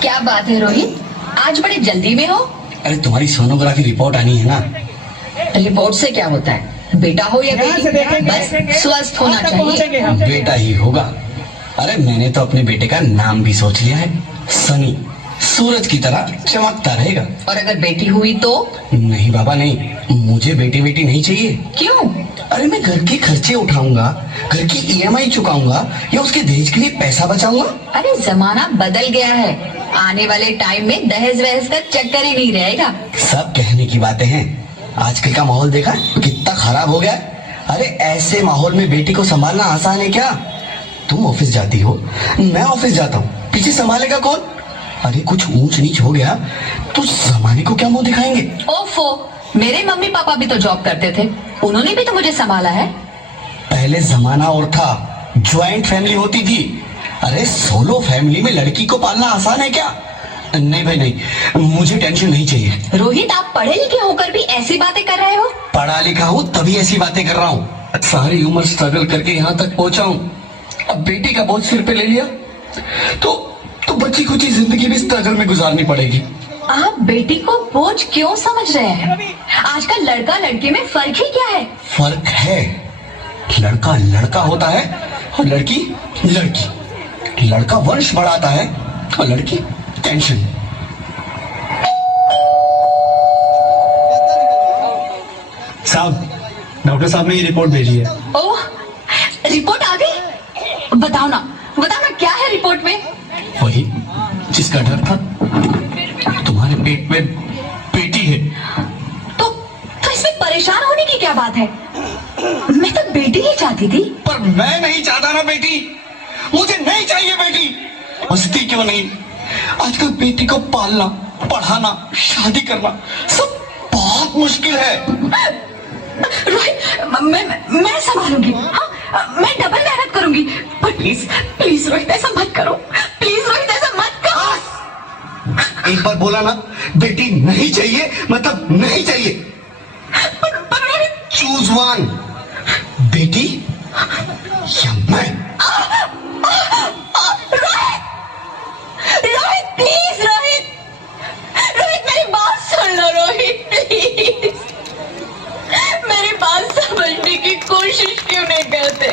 क्या बात है रोहित, आज बड़े जल्दी में हो? अरे तुम्हारी सोनोग्राफी रिपोर्ट आनी है ना। रिपोर्ट से क्या होता है? बेटा हो या बेटी, बस स्वस्थ होना चाहिए। बेटा ही होगा। अरे मैंने तो अपने बेटे का नाम भी सोच लिया है, सनी। सूरज की तरह चमकता रहेगा। और अगर बेटी हुई तो? नहीं बाबा नहीं, मुझे बेटी बेटी नहीं चाहिए। क्यों? अरे मैं घर के खर्चे उठाऊंगा, घर की ईएमआई चुकाऊंगा या उसके दहेज के लिए पैसा बचाऊंगा। अरे जमाना बदल गया है, आने वाले टाइम में दहेज वहेज का चक्कर ही नहीं रहेगा। सब कहने की बातें हैं, आजकल का माहौल देखा कितना खराब हो गया है। अरे ऐसे माहौल में बेटी को संभालना आसान है क्या? तुम ऑफिस जाती हो, मैं ऑफिस जाता हूँ, पीछे संभालेगा कौन? अरे कुछ ऊंच नीच हो गया तो जमाने को क्या मुंह दिखाएंगे? ओफो, मेरे मम्मी पापा भी तो जॉब करते थे, उन्होंने भी तो मुझे संभाला है। पहले जमाना और था, ज्वाइंट फैमिली होती थी। अरे सोलो फैमिली में लड़की को पालना आसान है क्या? नहीं भाई नहीं, मुझे टेंशन नहीं चाहिए। रोहित, आप पढ़े लिखे होकर भी ऐसी बातें कर रहे हो? पढ़ा लिखा हूँ तभी ऐसी बातें कर रहा हूँ। सारी उम्र स्ट्रगल करके यहाँ तक पहुंचा हूँ, अब बेटी का बोझ सिर पे ले लिया तो बच्ची कुछ ही जिंदगी भी स्ट्रगल में गुजारनी पड़ेगी। आप बेटी को बोझ क्यों समझ रहे हैं? आजकल लड़का लड़की में फर्क ही क्या है? फर्क है, लड़का लड़का होता है और लड़की लड़की। लड़का वंश बढ़ाता है और लड़की टेंशन। साहब, डॉक्टर साहब ने ये रिपोर्ट भेजी है। ओह, रिपोर्ट आ गई? बताओ ना क्या है रिपोर्ट में? वही जिसका डर था, तुम्हारे पेट में बेटी है। तो इसमें परेशान होने की क्या बात है? मैं तो बेटी ही चाहती थी। पर मैं नहीं चाहता ना बेटी, मुझे नहीं चाहिए बेटी। मस्ती क्यों नहीं, आजकल बेटी को पालना, पढ़ाना, शादी करना सब बहुत मुश्किल है। रोहित, मैं संभालूंगी। हाँ, मैं डबल मेहनत करूंगी। पर प्लीज रोहित, ऐसा मत करो। प्लीज रोहित, ऐसा मत करो। एक बार बोला ना, बेटी नहीं चाहिए मतलब नहीं चाहिए। पर रोहित, चूज वन, बेटी या मैं। रोहित प्लीज, रोहित मेरी बात सुन लो। रोहित प्लीज, मेरी बात समझने की कोशिश क्यों नहीं करते?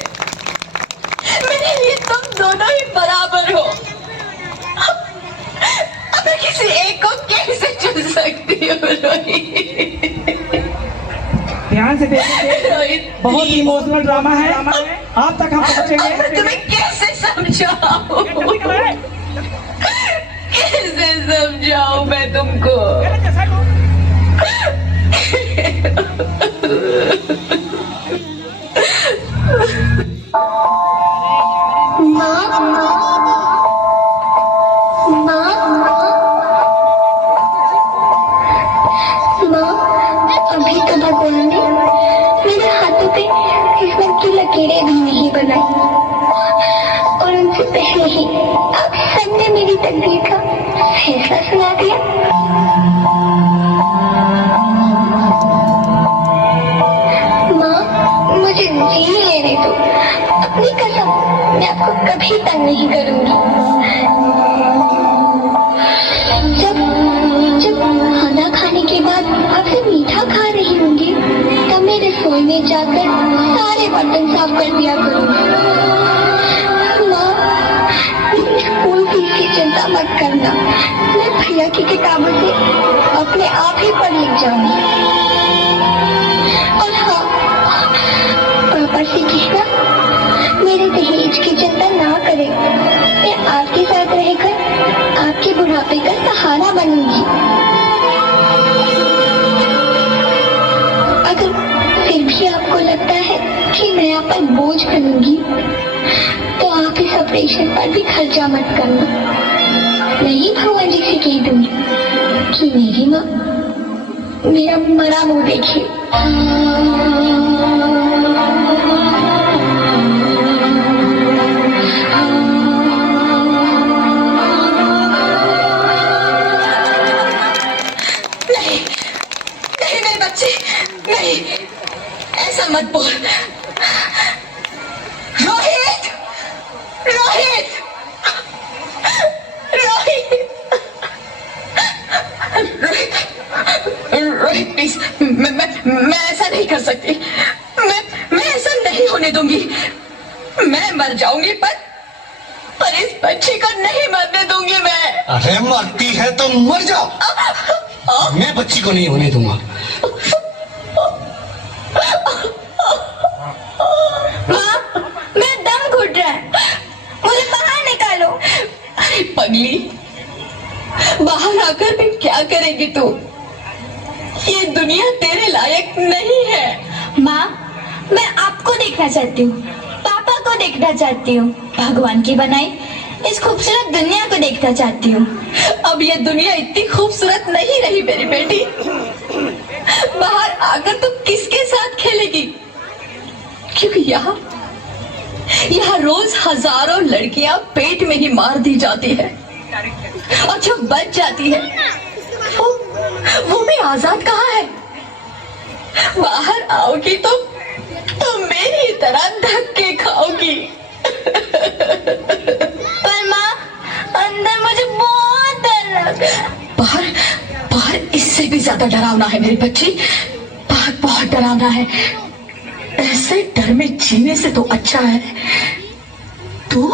मेरे लिए तुम दोनों ही बराबर हो। अब मैं किसी एक को कैसे चुन सकती हूँ? रोहित, ध्यान से देखिए, रोहित बहुत इमोशनल ड्रामा है, आप तक हम पहुंचेंगे। अब मैं तुम्हें कैसे समझाऊं? कैसे समझाऊं मैं तुमको? अभी तो भगवान ने मेरे हाथों पे किस्मत की लकीरें भी नहीं बनाई और उनसे पहले ही आप सबने मेरी तकदीर का फैसला सुना दिया। माँ, मुझे जी लेने दो। अपनी कसम, मैं आपको कभी तंग नहीं करूंगी। जब खाना खाने के बाद आपसे मीठा खा रही होंगी, तब मैं रसोई में जाकर सारे बर्तन साफ कर दिया करूंगी। माँ, स्कूल फीस की चिंता मत करना, मैं भैया की किताबों से अपने आप ही पढ़ लिख जाऊंगी। और हाँ, पापा से कहना मेरे दहेज की चिंता ना करें, मैं आपके साथ रहकर आपके बुढ़ापे का सहारा बनूंगी। अगर फिर भी आपको लगता है कि मैं आप पर बोझ बनूंगी, तो आप इस ऑपरेशन पर भी खर्चा मत करना। मैं ही भगवान जी से कह दूंगी कि मेरी माँ मेरा मरा मुंह देखिए। नहीं, ऐसा मत बोल। रोहित, रोहित, रोहित। मर जाऊंगी, पर इस बच्ची को नहीं मरने दूंगी मैं। अरे मरती है तो मर जाओ, मैं बच्ची को नहीं होने दूंगा। माँ, मेरा दम घुट रहा है, मुझे बाहर निकालो। अरे पगली, बाहर आकर भी क्या करेगी तू? ये दुनिया तेरे लायक नहीं है। माँ, मैं आपको देखना चाहती हूँ, पापा को देखना चाहती हूँ, भगवान की बनाई इस खूबसूरत दुनिया को देखना चाहती हूँ। अब ये दुनिया इतनी खूबसूरत नहीं रही मेरी बेटी। बाहर आकर तू किसके साथ खेलेगी? क्योंकि यहाँ रोज हजारों लड़कियां पेट में ही मार दी जाती है, और जो बच जाती है वो भी आजाद कहाँ है? बाहर आओगी तो मेरी तरह धक्के खाओगी। पर माँ, अंदर मुझे बहुत डर लग रहा है। बाहर इससे भी ज्यादा डरावना है मेरी बच्ची, बाहर बहुत डरावना है। ऐसे डर में जीने से तो अच्छा है तू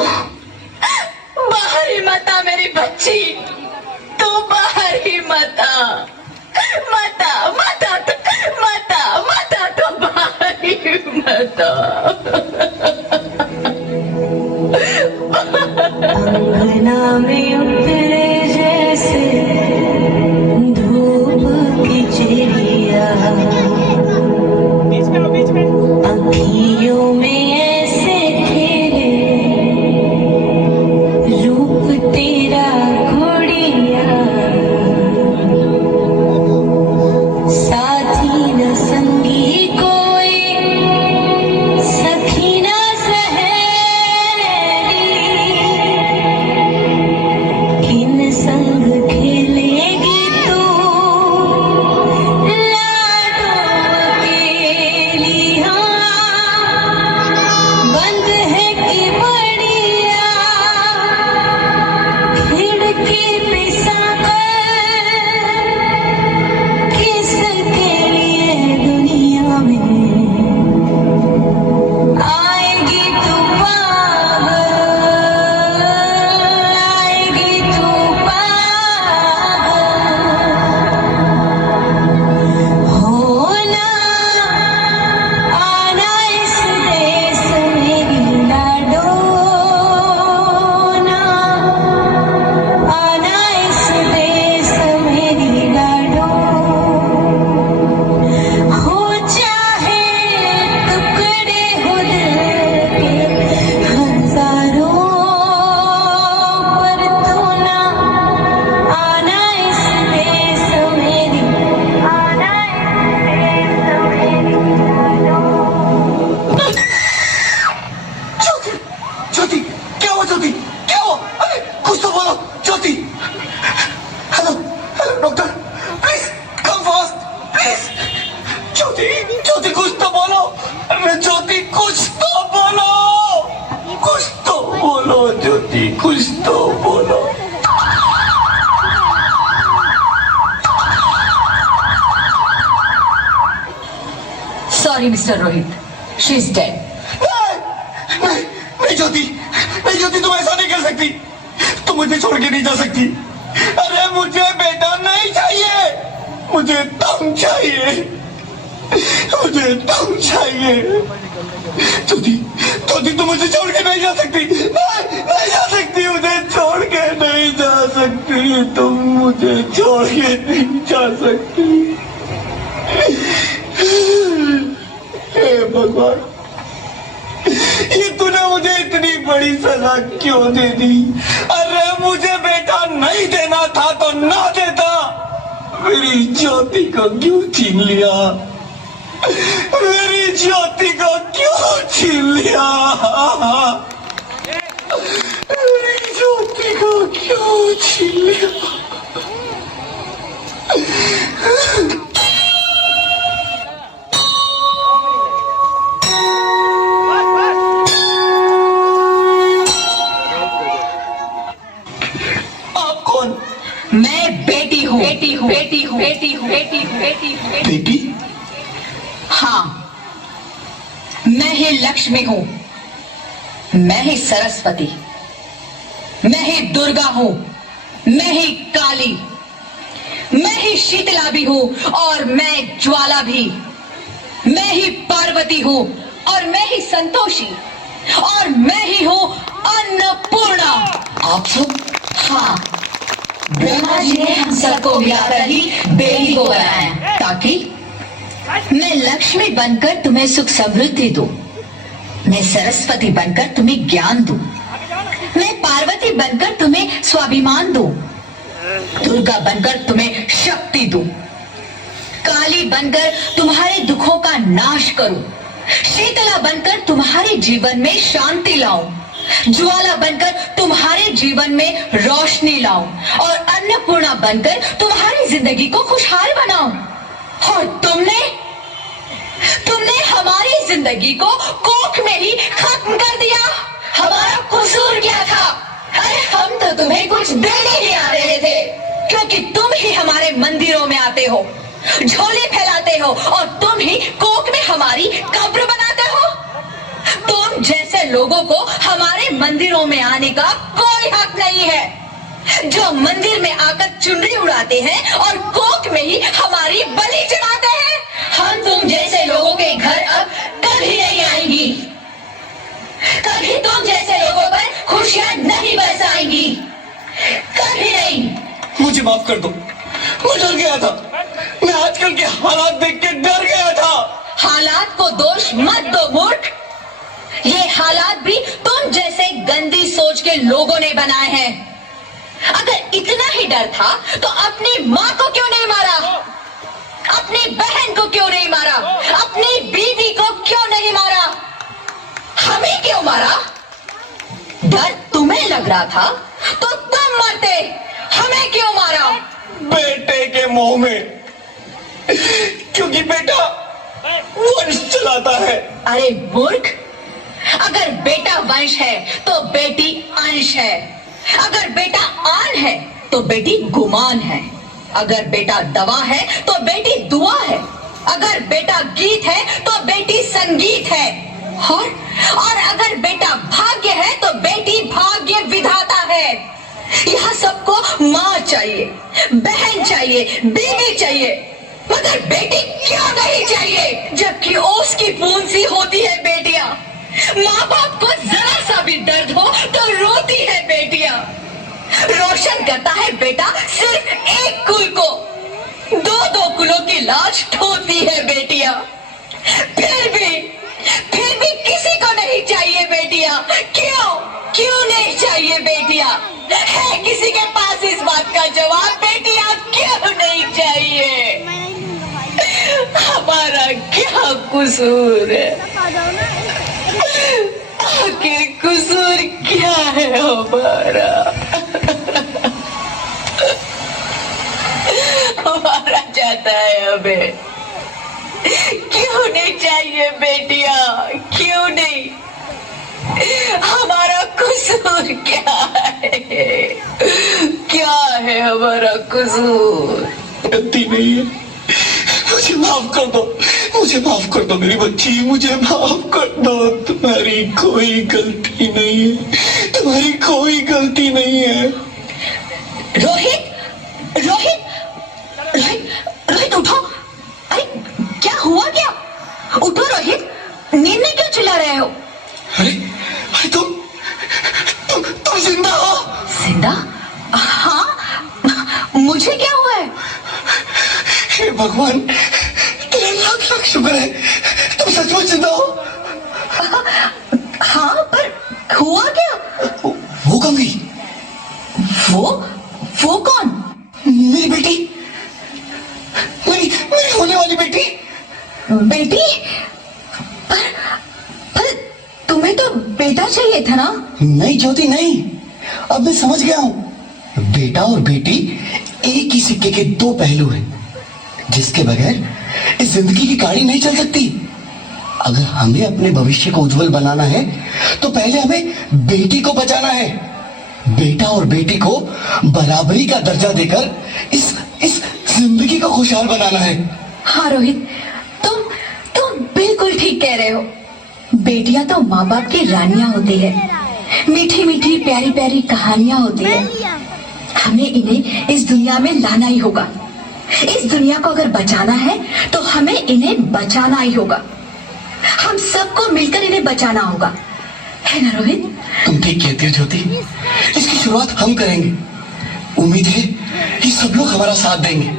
बाहर ही मत आ मेरी बच्ची, तू बाहर ही मत आ, तो बाहर ही मत आ। अंगना में उतरे जैसे धूप की चिड़िया, अखियों में ऐसे खेले रूप तेरा घोड़िया, साथी न संगी कोई, सखी न सहेली, किन संग खेलेगी तू लाडो अकेली। हाँ, बंद है कि बढ़िया खिड़की पे साकर, किसके लिए दुनिया में आएगी तू पागल, आएगी तू पागल। होना आना इस देश मेरी लाडो, ना आना इस देश मेरी लाडो। हो चाहे टुकड़े हो दिल के हजारों, पर तू ना आना इस देश मेरी, आना इस देश मेरी लाडो। ज्योति, ज्योति, क्या हुआ ज्योति, क्या हुआ? अरे कुछ तो बोलो Jyoti. Hello hello doctor, please come fast please. Jyoti, Jyoti कुछ तो बोलो। अरे ज्योति कुछ तो बोलो, कुछ तो बोलो ज्योति, कुछ तो बोलो। Sorry mister Rohit, she is dead. नहीं, नहीं ज्योति, नहीं ज्योति, तुम ऐसा नहीं कर सकती, तुम मुझे छोड़ के नहीं जा सकती। अरे मुझे बेटा नहीं चाहिए, मुझे तुम चाहिए, मुझे तुम चाहिए। ज्योति, ज्योति तुम मुझे छोड़ के नहीं जा सकती, नहीं, नहीं जा सकती, मुझे छोड़ के नहीं जा सकती, तुम मुझे छोड़ के नहीं जा सकती। हे भगवान, ये तूने मुझे इतनी बड़ी सजा क्यों दे दी? अरे मुझे बेटा नहीं देना था तो ना देता, मेरी ज्योति को क्यों छीन लिया? मेरी ज्योति को क्यों छीन लिया? मेरी ज्योति को क्यों छीन लिया? मैं बेटी हूँ, बेटी हूँ, बेटी हूँ, बेटी हूँ, बेटी हूँ, बेटी हूँ, बेटी? हाँ, मैं ही लक्ष्मी हूँ, मैं ही सरस्वती, मैं ही दुर्गा हूं, मैं ही काली, मैं ही शीतला भी हूं और मैं ज्वाला भी, मैं ही पार्वती हूं और मैं ही संतोषी और मैं ही हूं अन्नपूर्णा। आप सब? हाँ, ब्रह्मा जी ने हम सबको मिलाकर ही बेटी को बनाया ताकि मैं लक्ष्मी बनकर तुम्हें सुख समृद्धि दूं, मैं सरस्वती बनकर तुम्हें ज्ञान दूं, मैं पार्वती बनकर तुम्हें स्वाभिमान दूं, दुर्गा बनकर तुम्हें शक्ति दूं, काली बनकर तुम्हारे दुखों का नाश करूं, शीतला बनकर तुम्हारे जीवन में शांति लाऊं, ज्वाला बनकर तुम्हारे जीवन में रोशनी लाऊं और अन्नपूर्णा बनकर तुम्हारी जिंदगी को खुशहाल बनाऊं। और तुमने हमारी जिंदगी को कोख में ही खत्म कर दिया। हमारा कसूर क्या था? अरे हम तो तुम्हें कुछ देने ही आ रहे थे, क्योंकि तुम ही हमारे मंदिरों में आते हो, झोले फैलाते हो और तुम ही कोख में हमारी कब्र बनाते हो। तुम जैसे लोगों को हमारे मंदिरों में आने का कोई हक नहीं है, जो मंदिर में आकर चुनरी उड़ाते हैं और कोख में ही हमारी बलि चढ़ाते हैं। हम तुम जैसे लोगों के घर अब कभी नहीं आएंगी, कभी तुम जैसे लोगों पर खुशियां नहीं बरसाएंगी, कभी नहीं। मुझे माफ कर दो, मैं डर गया था। मैं आजकल के हालात देख के डर गया था। हालात को दोष मत दो मूर्ख, ये हालात भी तुम जैसे गंदी सोच के लोगों ने बनाए हैं। अगर इतना ही डर था तो अपनी माँ को क्यों नहीं मारा, अपनी बहन को क्यों नहीं मारा, अपनी बीवी को क्यों नहीं मारा, हमें क्यों मारा? डर तुम्हें लग रहा था तो तुम मरते, हमें क्यों मारा? बेटे के मोह में, क्योंकि बेटा वंश चलाता है। अरे मूर्ख, अगर बेटा वंश है तो बेटी अंश है, अगर बेटा आन है तो बेटी गुमान है, अगर बेटा दवा है तो बेटी दुआ है, अगर बेटा गीत है तो बेटी संगीत है, और अगर बेटा भाग्य है तो बेटी भाग्य विधाता है। यहाँ सबको माँ चाहिए, बहन चाहिए, बीवी चाहिए, मगर बेटी क्यों नहीं चाहिए? जबकि ओस की बूंद सी होती है बेटियां, माँ बाप को जरा सा भी दर्द हो तो रोती है बेटियां, रोशन करता है बेटा सिर्फ एक कुल को, दो कुलों की लाज ढोती है बेटियां। फिर भी किसी को नहीं चाहिए बेटियां। क्यों नहीं चाहिए बेटियां? है किसी के पास इस बात का जवाब? बेटियां क्यों नहीं चाहिए? हमारा क्या कसूर है? आखिर कसूर क्या है हमारा? हमारा जाता है हमें। क्यों नहीं चाहिए बेटियां? क्यों नहीं? हमारा कसूर क्या है? क्या है हमारा कसूर? गलती नहीं है, मुझे माफ कर दो, मुझे माफ कर दो मेरी बच्ची, मुझे माफ कर दो। तुम्हारी कोई गलती नहीं है, तुम्हारी कोई गलती नहीं है। रोहित रोहित रोहित रोहित उठो। अरे क्या हुआ? क्या? उठो रोहित, नींद में क्यों चिल्ला रहे हो? अरे तुम जिंदा हो? जिंदा? हाँ, मुझे क्या हुआ है? हे भगवान, तेरा लाख लाख शुक्र है, तुम सचमुच जिंदा हो। हाँ, पर हुआ क्या? वो कौन गई? वो कौन? मेरी बेटी, मेरी होने वाली बेटी। बेटी? पर तुम्हें तो बेटा चाहिए था ना? नहीं ज्योति नहीं, अब मैं समझ गया हूं। बेटा और बेटी एक ही सिक्के के दो पहलू हैं, जिसके बगैर इस जिंदगी की गाड़ी नहीं चल सकती। अगर हमें अपने भविष्य को उज्जवल बनाना है तो पहले हमें बेटी को बचाना है। बेटा और बेटी को बराबरी का दर्जा देकर इस जिंदगी को खुशहाल बनाना है। हाँ रोहित, तुम बिल्कुल ठीक कह रहे हो। बेटियां तो माँ बाप की रानियां होती है, मीठी मीठी प्यारी प्यारी कहानियां होती है। हमें इन्हें इस दुनिया में लाना ही होगा। इस दुनिया को अगर बचाना है तो हमें इन्हें बचाना ही होगा। हम सबको मिलकर इन्हें बचाना होगा, है ना रोहित? तुम ठीक कहती हो ज्योति, इसकी शुरुआत हम करेंगे। उम्मीद है ये सब लोग हमारा साथ देंगे।